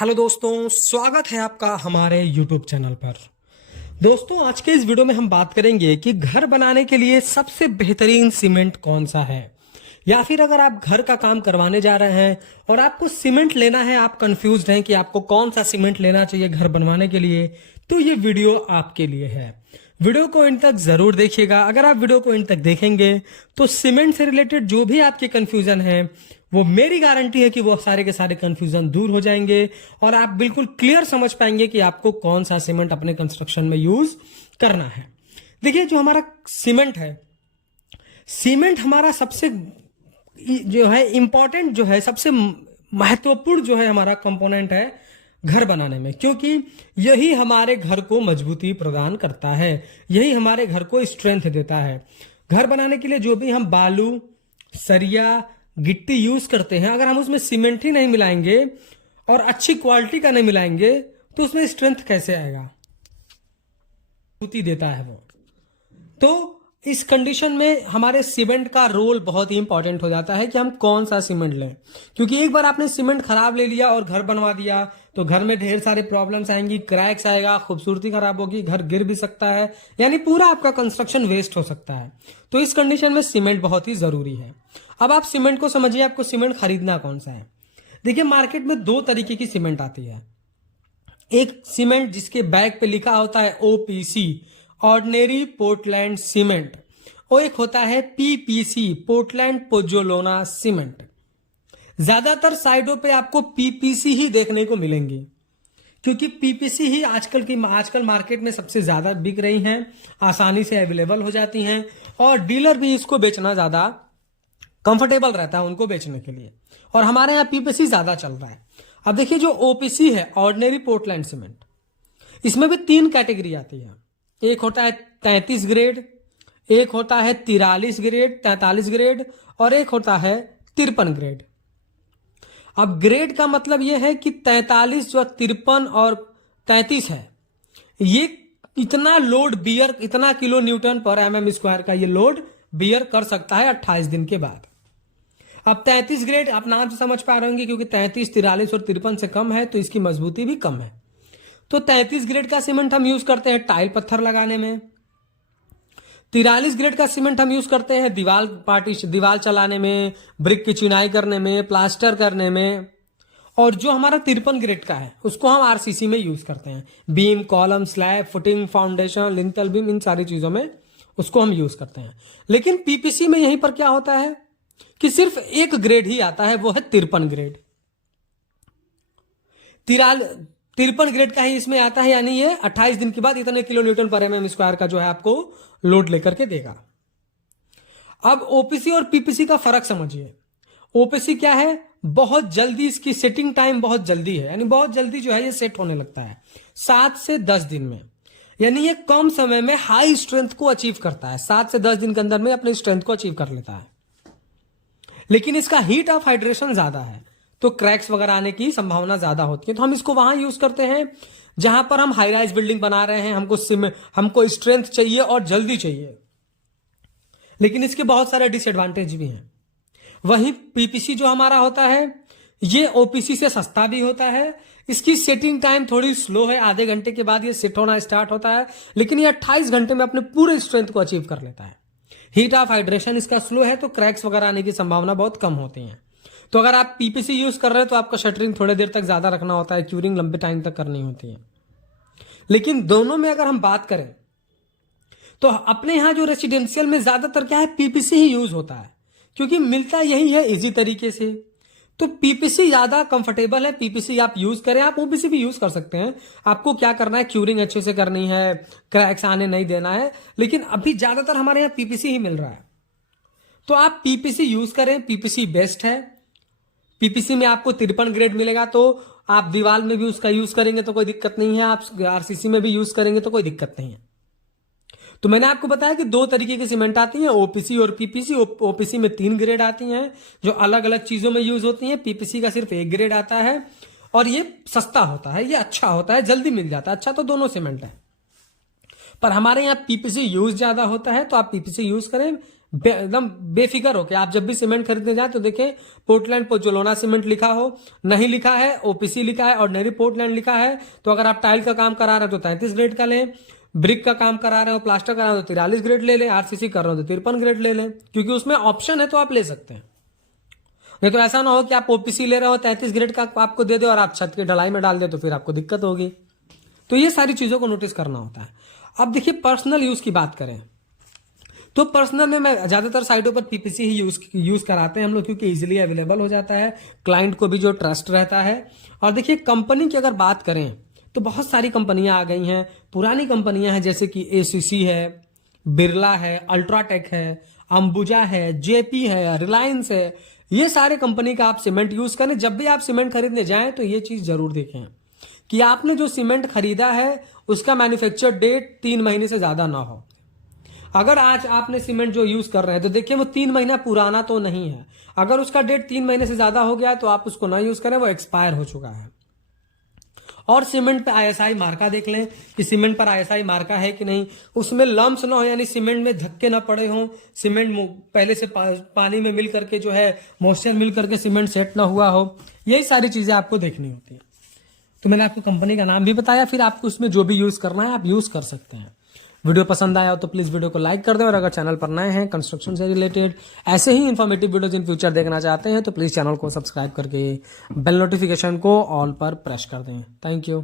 Hello दोस्तों, स्वागत है आपका हमारे YouTube चैनल पर। दोस्तों, आज के इस वीडियो में हम बात करेंगे कि घर बनाने के लिए सबसे बेहतरीन सीमेंट कौन सा है, या फिर अगर आप घर का काम करवाने जा रहे हैं और आपको सीमेंट लेना है, आप कंफ्यूज हैं कि आपको कौन सा सीमेंट लेना चाहिए घर बनवाने के लिए, तो ये वीडियो आपके लिए है। वीडियो को इन तक जरूर देखिएगा। अगर आप वीडियो को इन तक देखेंगे तो सीमेंट से रिलेटेड जो भी आपके कंफ्यूजन है, वो मेरी गारंटी है कि वो सारे के सारे कंफ्यूजन दूर हो जाएंगे और आप बिल्कुल क्लियर समझ पाएंगे कि आपको कौन सा सीमेंट अपने कंस्ट्रक्शन में यूज करना है। देखिए, जो हमारा सीमेंट है, सीमेंट हमारा सबसे जो है इंपॉर्टेंट, जो है सबसे महत्वपूर्ण जो है हमारा कंपोनेंट है घर बनाने में, क्योंकि यही हमारे घर को मजबूती प्रदान करता है, यही हमारे घर को स्ट्रेंथ देता है। घर बनाने के लिए जो भी हम बालू, सरिया, गिट्टी यूज करते हैं, अगर हम उसमें सीमेंट ही नहीं मिलाएंगे और अच्छी क्वालिटी का नहीं मिलाएंगे तो उसमें स्ट्रेंथ कैसे आएगा? मजबूती देता है वो। तो इस कंडीशन में हमारे सीमेंट का रोल बहुत ही इंपॉर्टेंट हो जाता है कि हम कौन सा सीमेंट लें, क्योंकि एक बार आपने सीमेंट खराब ले लिया और घर बनवा दिया तो घर में ढेर सारे प्रॉब्लम्स आएंगी, क्रैक्स आएगा, खूबसूरती खराब होगी, घर गिर भी सकता है, यानी पूरा आपका कंस्ट्रक्शन वेस्ट हो सकता है। तो इस कंडीशन में सीमेंट बहुत ही जरूरी है। अब आप सीमेंट को समझिए, आपको सीमेंट खरीदना कौन सा है। देखिए, मार्केट में दो तरीके की सीमेंट आती है। एक सीमेंट जिसके बैग पे लिखा होता है OPC, ऑर्डिनरी पोर्टलैंड सीमेंट, और एक होता है PPC, पोर्टलैंड पोज्जोलोना सीमेंट। ज्यादातर साइडों पे आपको PPC ही देखने को मिलेंगी, क्योंकि PPC ही आजकल मार्केट में सबसे ज्यादा बिक रही हैं, आसानी से अवेलेबल हो जाती हैं और डीलर भी इसको बेचना ज्यादा कंफर्टेबल रहता है उनको बेचने के लिए, और हमारे यहाँ PPC ज्यादा चल रहा है। अब देखिए, जो OPC है, ऑर्डिनरी पोर्टलैंड सीमेंट, इसमें भी 3 कैटेगरी आती है। एक होता है 33 ग्रेड, एक होता है 43 ग्रेड, 43 ग्रेड, और एक होता है 53 ग्रेड। अब ग्रेड का मतलब यह है कि 43 जो 53 और 33 है, ये इतना लोड बियर, इतना किलो न्यूटन पर mm स्क्वायर का ये लोड बियर कर सकता है 28 दिन के बाद। अब 33 ग्रेड आप नाम से समझ पा रहे होंगे, क्योंकि 33, 43 और 53 से कम है तो इसकी मजबूती भी कम है। तो 33 ग्रेड का सीमेंट हम यूज करते हैं टाइल पत्थर लगाने में, 43 ग्रेड का सीमेंट हम यूज करते हैं दीवार चलाने में, ब्रिक की चिनाई करने में, प्लास्टर करने में, और जो हमारा 53 ग्रेड का है उसको हम RCC में यूज करते हैं, beam, column, slab, footing, foundation, lintel beam, इन सारी चीजों में उसको हम यूज करते हैं। लेकिन PPC में यहीं पर क्या होता है कि सिर्फ एक ग्रेड ही आता है, वो है 53 ग्रेड। 53 ग्रेड का ही इसमें आता है, यानी ये 28 दिन के बाद इतने किलो न्यूटन पर mm स्क्वायर का जो है आपको लोड लेकर के देगा। अब OPC और PPC का फर्क समझिए। OPC क्या है? बहुत जल्दी इसकी सेटिंग टाइम बहुत जल्दी है, यानी बहुत जल्दी जो है ये सेट होने लगता है 7 से 10 दिन में, यानी ये कम समय में हाई स्ट्रेंथ को अचीव करता है, 7 से 10 दिन के अंदर में अपनी स्ट्रेंथ को अचीव कर लेता है। लेकिन इसका हीट ऑफ हाइड्रेशन ज्यादा है, तो क्रैक्स वगैरह आने की संभावना ज्यादा होती है। तो हम इसको वहां यूज करते हैं जहां पर हम हाई राइज बिल्डिंग बना रहे हैं, हमको स्ट्रेंथ चाहिए और जल्दी चाहिए, लेकिन इसके बहुत सारे डिसएडवांटेज भी हैं। वहीं PPC जो हमारा होता है, ये OPC से सस्ता भी होता है, इसकी सेटिंग टाइम थोड़ी स्लो है, आधे घंटे के बाद ये सेट होना स्टार्ट होता है, लेकिन ये 28 घंटे में अपने पूरे स्ट्रेंथ को अचीव कर लेता है। हीट ऑफ हाइड्रेशन इसका स्लो है, तो क्रैक्स वगैरह आने की संभावना बहुत कम होती है। तो अगर आप PPC यूज कर रहे हैं तो आपका शटरिंग थोड़ी देर तक ज्यादा रखना होता है, क्यूरिंग लंबे टाइम तक करनी होती है। लेकिन दोनों में अगर हम बात करें तो अपने यहां जो रेसिडेंशियल में ज्यादातर क्या है, PPC ही यूज होता है, क्योंकि मिलता यही है इजी तरीके से। तो PPC ज्यादा कंफर्टेबल है, PPC आप यूज करें। आप OPC भी यूज कर सकते हैं, आपको क्या करना है, क्यूरिंग अच्छे से करनी है, क्रैक्स आने नहीं देना है, लेकिन अभी ज्यादातर हमारे यहाँ PPC ही मिल रहा है, तो आप PPC यूज करें, PPC बेस्ट है। PPC में आपको 53 ग्रेड मिलेगा, तो आप दीवार में भी उसका यूज करेंगे तो कोई दिक्कत नहीं है, आप RCC में भी यूज करेंगे तो कोई दिक्कत नहीं है। तो मैंने आपको बताया कि दो तरीके की सीमेंट आती है, OPC और PPC। OPC में 3 ग्रेड आती हैं जो अलग अलग चीजों में यूज होती हैं, PPC का सिर्फ 1 ग्रेड आता है, और ये सस्ता होता है, ये अच्छा होता है, जल्दी मिल जाता है। अच्छा तो दोनों सीमेंट है, पर हमारे यहाँ PPC यूज ज्यादा होता है, तो आप PPC यूज करें, एकदम बेफिक्र हो कि आप जब भी सीमेंट खरीदने जाए तो देखें पोर्टलैंड पोचोलोना सीमेंट लिखा हो, नहीं लिखा है ओपीसी लिखा है, ऑर्डिनरी पोर्टलैंड लिखा है तो अगर आप टाइल का काम करा रहे हो तो 33 ग्रेड का लें, ब्रिक का काम करा रहे हो, प्लास्टर करा रहे हो तो 43 ग्रेड ले लें, आरसीसी कर रहे हो तो 53 ग्रेड ले लें, क्योंकि उसमें ऑप्शन है तो आप ले सकते हैं। नहीं तो ऐसा ना हो कि आप ओपीसी ले रहे हो 33 ग्रेड का आपको दे दे और आप छत की ढलाई में डाल दे तो फिर आपको दिक्कत होगी। तो ये सारी चीजों को नोटिस करना होता है। अब देखिए पर्सनल यूज की बात करें तो पर्सनल में मैं ज्यादातर साइटों पर पीपीसी ही यूज कराते हैं हम लोग, क्योंकि इजीली अवेलेबल हो जाता है, क्लाइंट को भी जो ट्रस्ट रहता है। और देखिए कंपनी की अगर बात करें तो बहुत सारी कंपनियां आ गई हैं, पुरानी कंपनियां हैं जैसे कि एसीसी है, बिरला है, अल्ट्राटेक है, अंबुजा है, जेपी है, रिलायंस है। ये सारे कंपनी का आप सीमेंट यूज करें। जब भी आप सीमेंट खरीदने जाएं तो ये चीज जरूर देखें कि आपने जो सीमेंट खरीदा है उसका मैन्युफैक्चर डेट 3 महीने से ज्यादा ना हो। अगर आज आपने सीमेंट जो यूज कर रहे हैं तो देखिए वो 3 महीना पुराना तो नहीं है। अगर उसका डेट 3 महीने से ज्यादा हो गया तो आप उसको ना यूज करें, वो एक्सपायर हो चुका है। और सीमेंट पे आईएसआई मार्का देख लें कि सीमेंट पर आईएसआई मार्का है कि नहीं, उसमें लम्प्स ना हो, यानी सीमेंट में धक्के ना पड़े हों, सीमेंट पहले से पानी में मिल करके जो है मॉइस्चर मिल करके सीमेंट सेट ना हुआ हो। यही सारी चीजें आपको देखनी होती है। तो मैंने आपको कंपनी का नाम भी बताया, फिर आपको उसमें जो भी यूज करना है आप यूज कर सकते हैं। वीडियो पसंद आया हो तो प्लीज वीडियो को लाइक कर दें, और अगर चैनल पर नए हैं कंस्ट्रक्शन से रिलेटेड ऐसे ही इन्फॉर्मेटिव वीडियोज इन फ्यूचर देखना चाहते हैं तो प्लीज चैनल को सब्सक्राइब करके बेल नोटिफिकेशन को ऑल पर प्रेस कर दें। Thank you.